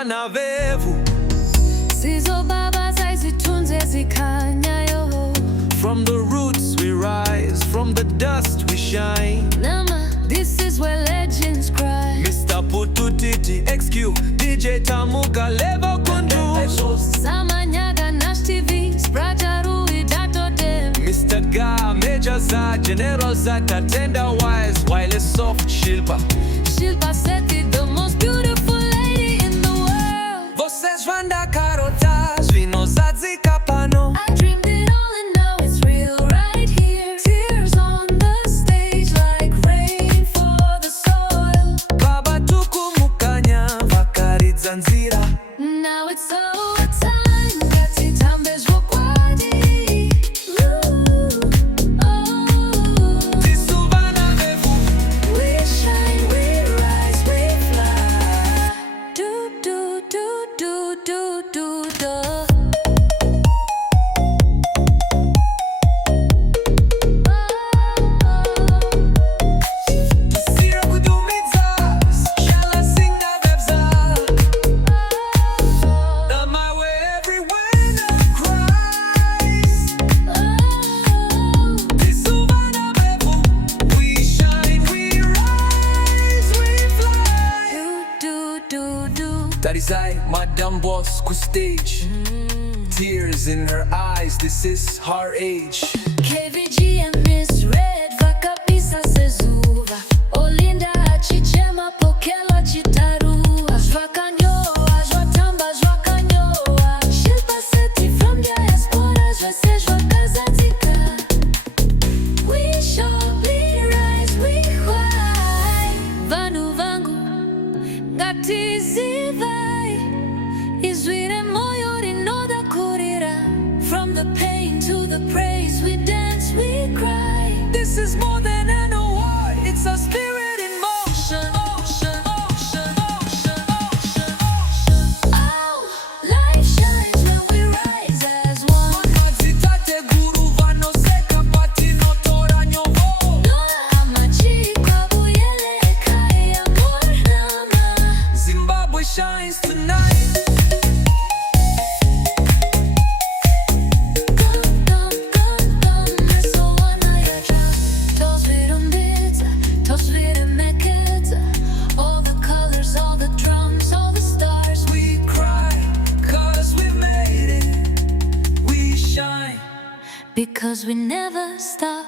vana vevhu. Sizobabaza, izithunzi, ezikhanyayo. From the roots we rise, from the dust we shine. Nama, this is where legends cry. Mr. Putu Titi, XQ, DJ Tamuka, Levo Kundu. Samanyaga, Nash TV, Sprataru, Idato Dem. Mr. Ga, Major Za, General Zata, Tender Wise, Waile Soft, Shilpa. Shilpa Seti, the most beautiful lady in the world. Zvose zvandakarota, zvinozadzika pano. I dreamed it all and now it's real right here. Tears on the stage like rain for the soil. Baba Tuku, Mukanya, vakaridza nzira. Now it's so time, ngatitambe, zvokwadi. Tisu vana vevhu. We shine, we rise, we fly. Do do do do do do do. Zira kudumidza, shala singa vevza. On my way everywhere no cries. Tisu vana vevhu. We shine, we rise, we fly. Do do do. Tarizai, Madam Boss, ku stage. Tears in her eyes, this is her age. KVG and Miss Red, vakapisa sezuva. Olinda achichema, pokela chitarua. Zvakanyoa, zvatamba, zvakanyoa. Shilpa Seti from diaspora, zvose zvakazadzika. We shortly rise, we high. Vanhu vangu, ngatizivai. Izwi remoyo rinoda kurira. From the pain to the praise, we dance, we cry. This is more than an award, it's a spirit in motion. Ocean, ocean, ocean, ocean, ocean. Oh, life shines when we rise as one. Mazitate guru vanoseka patino tora nyovo. Nola amachikwa buyele kaya mornama. Zimbabwe shines tonight. Dum dum dum dum, meso wanayaja. Tosvirundidza, tosviremekeza. All the colors, all the drums, all the stars. We cry, cause we made it. We shine. Because we never stop.